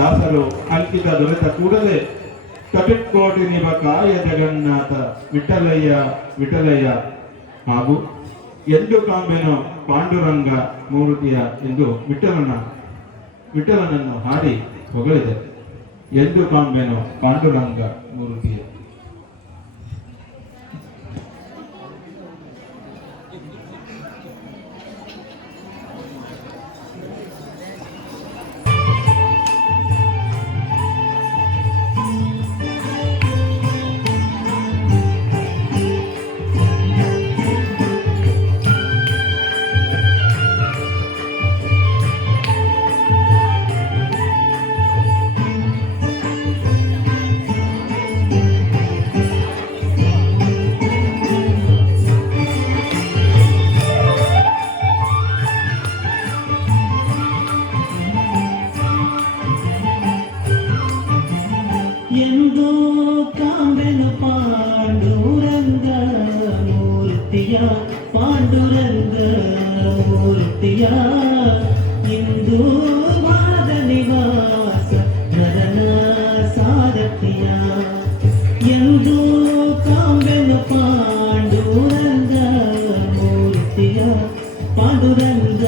ದಾಸರು ಅಂಕಿತ ದೊರೆತ ಕೂಡಲೇ ಕಪಿಟ್ಕೋಟಿ ನಿಬಕಾಯ ಜಗನ್ನಾಥ ವಿಠಲಯ್ಯ ವಿಠಲಯ್ಯ ಹಾಗೂ ಎಂದು ಕಾಂಬೆನು ಪಾಂಡುರಂಗ ಮೂರ್ತಿಯ ಎಂದು ವಿಠಲನನ್ನು ಹಾಡಿ ಹೊಗಳಿದೆ. ಎಂದು ಕಾಂಬೆನು ಪಾಂಡುರಂಗ ಮೂರ್ತಿಯ. ಎಂದು ಕಾಂಬೆನು ಪಾಂಡುರಂಗ ಮೂರ್ತಿಯ ಪಾಂಡುರಂಗ ಮೂರ್ತಿಯ ಇಂದು ವಾದ ನಿವಾಸ ನರನ ಸಾರಥಿಯ. ಎಂದು ಕಾಂಬೆನು ಪಾಂಡುರಂಗ ಮೂರ್ತಿಯ ಪಾಂಡುರಂಗ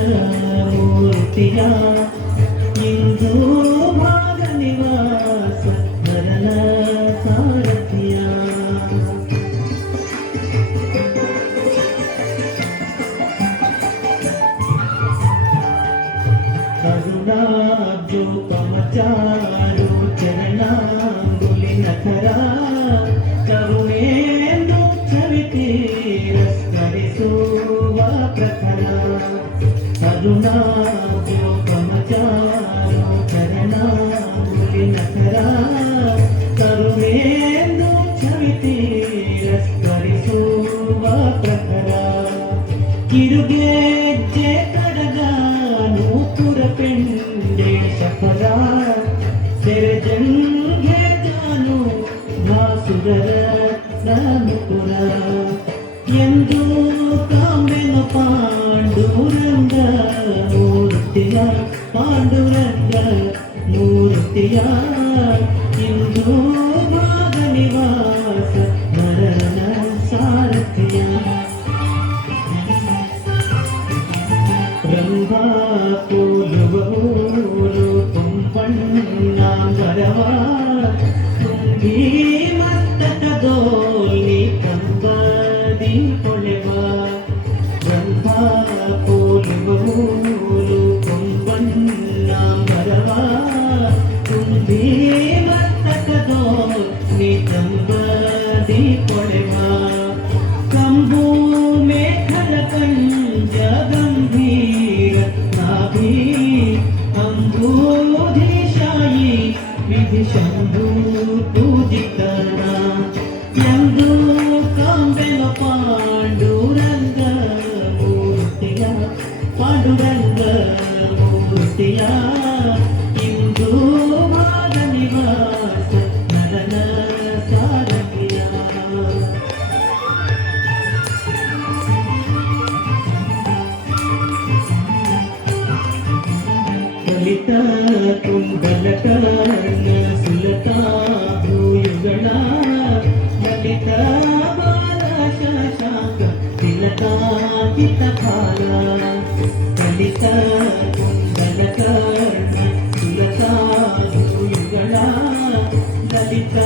ಮೂರ್ತಿಯ ಇಂದು ವಾದ ನಿವಾಸ ನರನ ಸಾರಥಿಯ. ಕರುಣಾಬ್ಜೋಪಮಚಾರು ಚರಣಾಂಗುಲಿ ನಖರ ಕರುಣೇಂದು ಚರಿತೀರಸ್ಮರಿಸುವ ಪ್ರಖರ. ಕರುಣಾಬ್ಜೋಪಮಚಾರು ಚರಣಾಂಗುಲಿ ನಖರ ಕರುಣೇಂದು ಚರಿತೀರಸ್ಮರಿಸುವ ಪ್ರಖರ. ಕಿರುಗೆಜ್ಜೆ ಕಡಗ ನೂಪುರ ಪೆಂಡೆ ಸಫಲ ಸೆರೆಜಂಗೆ ಜಾನು ಭಾಸುರರ ಮುಕುರ. ಎಂದು ಕಾಂಬೆನು ಪಾಂಡುರಂಗ ಮೂರ್ತಿಯ ಪಾಂಡುರಂಗ ಮೂರ್ತಿಯ ಇಂದು ಭಾಗ ನಿವಾಸ ನರನ ಸಾರಥಿಯ. ರಂಭಾ ಕೋಲುವೂರು ತುಂಬಣ್ಣಾಂಬರವ ತುಂಬಿ ಮಸ್ತಕದೋಲಿ ಕಂಬದಿ ಹೊಳೆವ. ರಂಭಾ ಕೋಲುವೂರು ತುಂಬಣ್ಣಾಂಬರವ ತುಂಬಿ ಮಸ್ತಕದೋಲಿ ಕಂಬದಿ ಹೊಳೆವ. ಕಂಬು ಮೇಘಲ ಕಂಜ ಗಂಭೀರ ನಾಭಿ ಅಂಬೂಧಿಶಾಯಿ ವಿಧಿ ಶಂಭು ಪೂಜಿತನ. ಎಂದು ಕಾಂಬೆನು ಪಾಂಡುರಂಗ ಮೂರ್ತಿಯ ಪಾಂಡುರಂಗ ಮೂರ್ತಿಯ ಇಂದು ವಾದ ನಿವಾಸ ನರನ ಸಾರಥಿಯ. ಕಲಿತ ಕುಂಡಲಕರ್ಣ ಸುಲತ ಭೂಯುಗಳ ಲಲಿತ ಬಾಲ ಶಶಾಂಕ ತಿಲಕಾಂಕಿತ ಕಾಲ. ಕಲಿತ ಕುಂಡಲಕರ್ಣ ಸುಲತ ಭೂಯುಗಳ ಲಲಿತ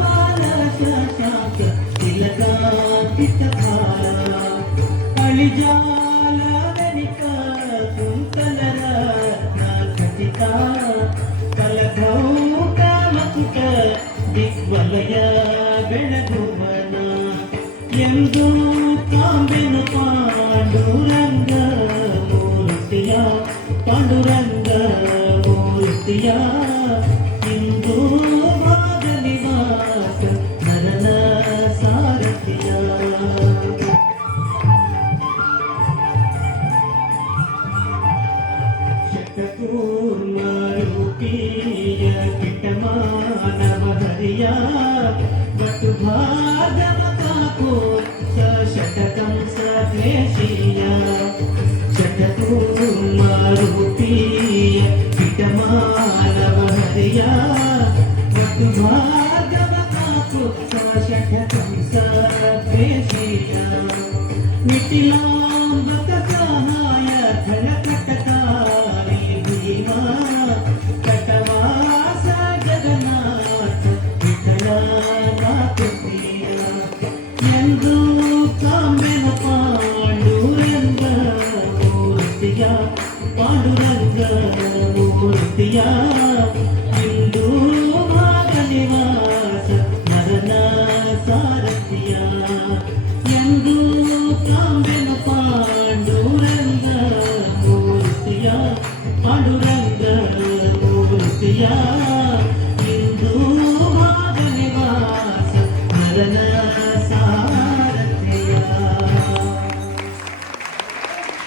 ಬಾಲ ಶಶಾಂಕ ತಿಲಕಾಂಕಿತ ಕಾಲ. ಅಳಿಜಾಲ ವೆನಿಕ ಕುಂತಲರ ಖಚಿತ ಕಲಧೌಕ ಮಕುಟ ದಿಗ್ವಲಯ ಬೆಳಗುವನ. ಎಂದು ಕಾಂಬೆನು ಪಾಂಡುರಂಗ ಮೂರ್ತಿಯ ಪಾಂಡುರಂಗ ಮೂರ್ತಿಯ ಇಂದು ಭಾಗ ನಿವಾಸ ನರನ ಸಾರಥಿಯ. ಶತಕೂರ್ಮರೂಪೀಯ ಕಿಟಮಾನವ ಹರಿಯ ವಟು ಭಾಗಮತಾಕೋ ಶತಕಂ ಸದ್ವೇಷೀಯ. ಶತಕೂರ್ಮರೂಪೀಯ ಕಿಟಮಾನವ ಹರಿಯ ಮತ್ತು ಭಾಗವ ಕಾಕು ಷಟಕಂ ಸೇಷಿಯ ನಿಖಿಲಾಂಬಕ ಸಹಾಯ ಖಳಕಟಕಾರಿ ಭೀಮಾ ಕಟವಾಸ ಜಗನ್ನಾಥ ವಿಠಲ ಮಾತುಪ್ರಿಯ ಎಂದು ಕಾಮ್ಯನ ಪಾಂಡುರಂಗ ಮೂರ್ತಿಯ ಪಾಂಡುರಂಗ ಮೂರ್ತಿಯ ಇಂದು ಭಾಗನಿವಾಸ ನರನ ಸಾರಥಿಯ ಎಂದು ಕಾಮ್ಯನ ಪಾಂಡುರಂಗ ಮೂರ್ತಿಯ ಪಾಂಡುರಂಗ ಮೂರ್ತಿಯ